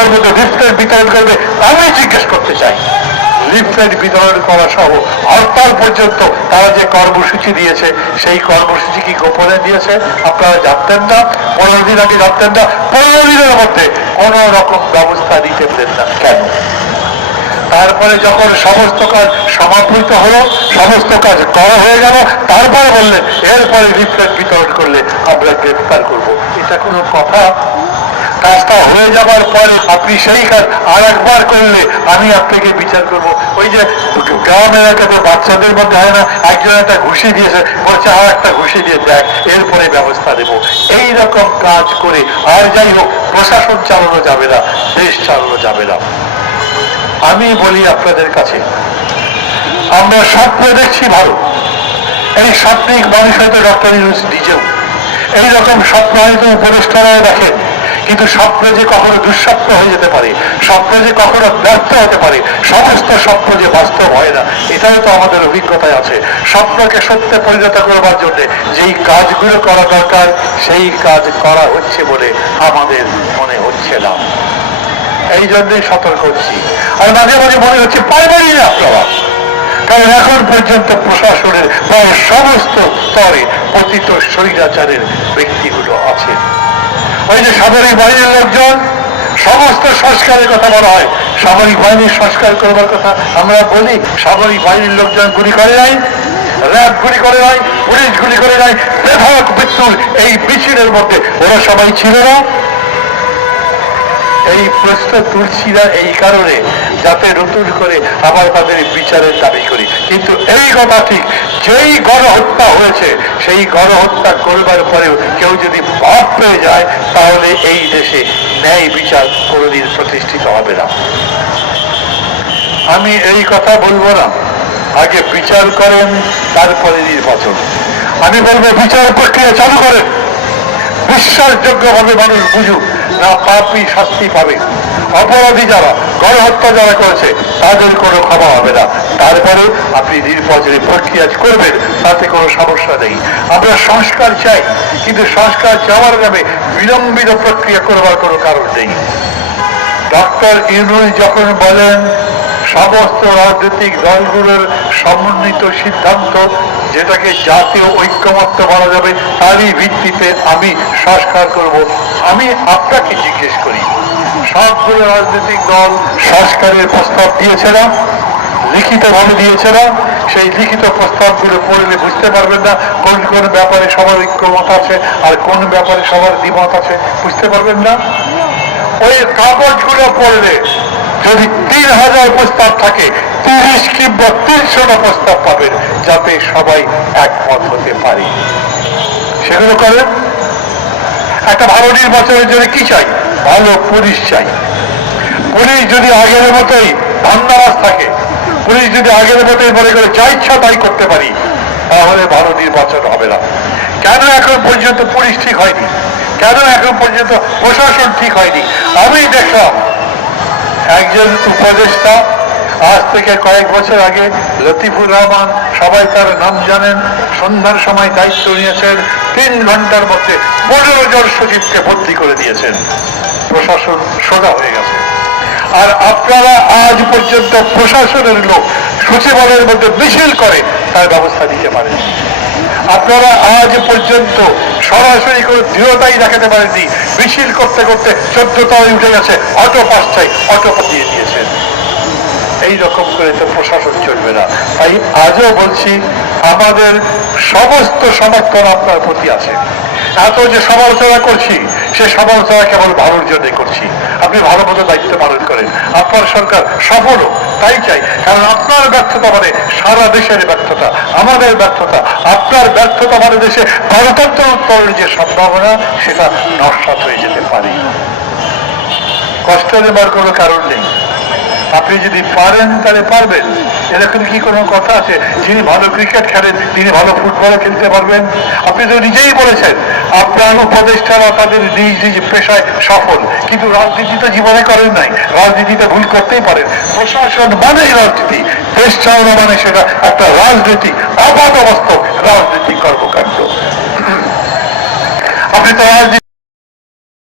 রাস্তার মধ্যে লিফলেট বিতরণ করবে, আমি জিজ্ঞেস করতে চাই। লিফলেট বিতরণ করা সহ হরতাল পর্যন্ত তারা যে কর্মসূচি দিয়েছে, সেই কর্মসূচি কি গোপনে দিয়েছে? আপনারা জানতেন না, পনেরো দিন আগে জানতেন না, পনেরো দিনের মধ্যে কোন রকম ব্যবস্থা দিতে পেলেন না। কেন? তারপরে যখন সমস্ত কাজ সমাপৃত হলো, সমস্ত কাজ করা হয়ে গেল, তারপরে বললেন, এরপরে লিফলেট বিতরণ করলে আমরা গ্রেফতার করব। এটা কোনো কথা? কাজটা হয়ে যাবার পরে আপনি সেই কাজ আর একবার করলে আমি আপনাকে বিচার করব। ওই যে গ্রাম এলাকাতে বাচ্চাদের মধ্যে হয় না, একজন একটা ঘুষি দিয়েছে, বলছে আর একটা ঘুষি দিয়ে দেখ, এরপরে ব্যবস্থা দেব। এই রকম কাজ করে আর যাই হোক, প্রশাসন চালানো যাবে না, দেশ চালানো যাবে না। আমি বলি আপনাদের কাছে, আমরা স্বপ্ন দেখছি ভালো। এই স্বপ্নিক মানুষ হয়তো ডক্টর ইউনুস নিজেও। এইরকম স্বপ্ন হয়তো উপদেষ্টারাও দেখেন কিন্তু স্বপ্ন যে কখনো দুঃস্বপ্ন হয়ে যেতে পারে, স্বপ্ন যে কখনো ব্যর্থ হতে পারে, সমস্ত স্বপ্ন যে বাস্তব হয় না, এটাও তো আমাদের অভিজ্ঞতায় আছে। স্বপ্নকে সত্যে পরিণত করবার জন্য যেই কাজগুলো করা দরকার, সেই কাজ করা হচ্ছে বলে আমাদের মনে হচ্ছে না। এই জন্যই সতর্ক হচ্ছি। আর মাঝে মাঝে মনে হচ্ছে পারবেনই না আপনারা কারণ এখন পর্যন্ত প্রশাসনের প্রায় সমস্ত স্তরে পতিত স্বৈরাচারের ব্যক্তিগুলো আছে। ওই যে সামরিক বাহিনীর লোকজন, সমস্ত সংস্কারের কথা বলা হয়। সামরিক বাহিনীর সংস্কার করবার কথা আমরা বলি, সামরিক বাহিনীর লোকজন গুলি করে নাই, র্যাব গুলি করে নাই, পুলিশ গুলি করে নাই বেধক মৃত্যুর এই মিছিলের মধ্যে ওরা সবাই ছিল না। এই প্রশ্ন তুলছি না এই কারণে যাতে নতুন করে আবার তাদের বিচারের দাবি করি। কিন্তু এই কথা ঠিক যেই গণহত্যা হয়েছে, সেই গণহত্যা করবার পরেও কেউ যদি ভাব পেয়ে যায়, তাহলে এই দেশে ন্যায় বিচার কোনোদিন প্রতিষ্ঠিত হবে না। আমি এই কথা বলব না। আগে বিচার করেন, তারপরে নির্বাচন। আমি বলব, বিচার প্রক্রিয়া চালু করেন। বিশ্বাসযোগ্যভাবে মানুষ বুঝুক, না পাপই শাস্তি পাবে। অপরাধী যারা, গণহত্যা যারা করেছে, তাদের কোনো ক্ষমা হবে না। তারপরে আপনি নির্বাচনী প্রক্রিয়া করবেন, তাতে কোনো সমস্যা নেই। আমরা সংস্কার চাই, কিন্তু সংস্কার চাওয়ার নামে বিলম্বিত প্রক্রিয়া করবার কোনো কারণ নেই। ডক্টর ইউনুস যখন বলেন, সমস্ত রাজনৈতিক দলগুলোর সমন্বিত সিদ্ধান্ত যেটাকে জাতীয় ঐক্যমত্য বলা যাবে, তারই ভিত্তিতে আমি সংস্কার করব। আমি আপনাকে জিজ্ঞেস করি, সবগুলো রাজনৈতিক দল সংস্কারের প্রস্তাব দিয়েছে না? লিখিতভাবে দিয়েছে না, সেই লিখিত প্রস্তাবগুলো পড়লে বুঝতে পারবেন না কোন কোন ব্যাপারে সবার ঐক্যমত আছে আর কোন ব্যাপারে সবার দ্বিমত আছে, বুঝতে পারবেন না? ওই কাগজগুলো পড়লে যদি তিন হাজার প্রস্তাব থাকে, তিরিশ কিংবা তিনশোটা প্রস্তাব পাবেন, যাতে সবাই একমত হতে পারে। সেগুলো করেন। একটা ভালো নির্বাচনের জন্য কি চাই? ভালো পুলিশ চাই। পুলিশ যদি আগের মতোই ধান্দাবাজ থাকে পুলিশ যদি আগের মতোই মনে করে যা ইচ্ছা তাই করতে পারি, তাহলে ভালো নির্বাচন হবে না। কেন এখন পর্যন্ত পুলিশ ঠিক হয়নি? কেন এখন পর্যন্ত প্রশাসন ঠিক হয়নি? আমি দেখলাম, একজন উপদেষ্টা, আজ থেকে কয়েক বছর আগে লতিফুর রহমান, সবাই তার নাম জানেন, সন্ধ্যার সময় দায়িত্ব নিয়েছেন, তিন ঘণ্টার মধ্যে পনেরো জন সচিবকে ভর্তি করে দিয়েছেন। প্রশাসন সোজা হয়ে গেছে। আর আপনারা আজ পর্যন্ত প্রশাসনের লোক সচিবালয়ের মধ্যে মিছিল করে তার ব্যবস্থা দিতে পারেন। আপনারা আজ পর্যন্ত সরাসরি কোনো দৃঢ়তাই দেখাতে পারেননি। মিছিল করতে করতে চোদ্দ তলায় উঠে গেছে, অটো পাস চাই অটো দিয়ে দিয়েছেন। এই রকম করে তো প্রশাসন চলবে না। তাই আজও বলছি, আমাদের সমস্ত সমর্থন আপনার প্রতি আছে। এত যে সমালোচনা করছি, সে সমালোচনা কেবল ভালোর জন্য করছি। আপনি ভালো মতো দায়িত্ব পালন করেন। আপনার সরকার সফল হোক, তাই চাই। কারণ আপনার ব্যর্থতা মানে সারা দেশের ব্যর্থতা, আমাদের ব্যর্থতা। আপনার ব্যর্থতা মানে দেশে গণতন্ত্র উত্তরণের যে সম্ভাবনা, সেটা নস্বাত হয়ে যেতে পারে। কষ্ট নেবার কোনো কারণ নেই। আপনি যদি পারেন, তাহলে পারবেন। এরকম কি কোনো কথা আছে? যিনি ভালো ক্রিকেট খেলেন, তিনি ভালো ফুটবলও খেলতে পারবেন। আপনি তো নিজেই বলেছেন, আপনার উপদেষ্টারা তাদের নিজ নিজ পেশায় সফল। কিন্তু রাজনীতি তো জীবনে করেন নাই। রাজনীতিতে ভুল করতেই পারেন। প্রশাসন মানেই রাজনীতি, দেশ চালানো মানে সেটা একটা রাজনীতি আপাত বাস্তব রাজনৈতিক কর্মকাণ্ড। আপনি তো রাজনীতি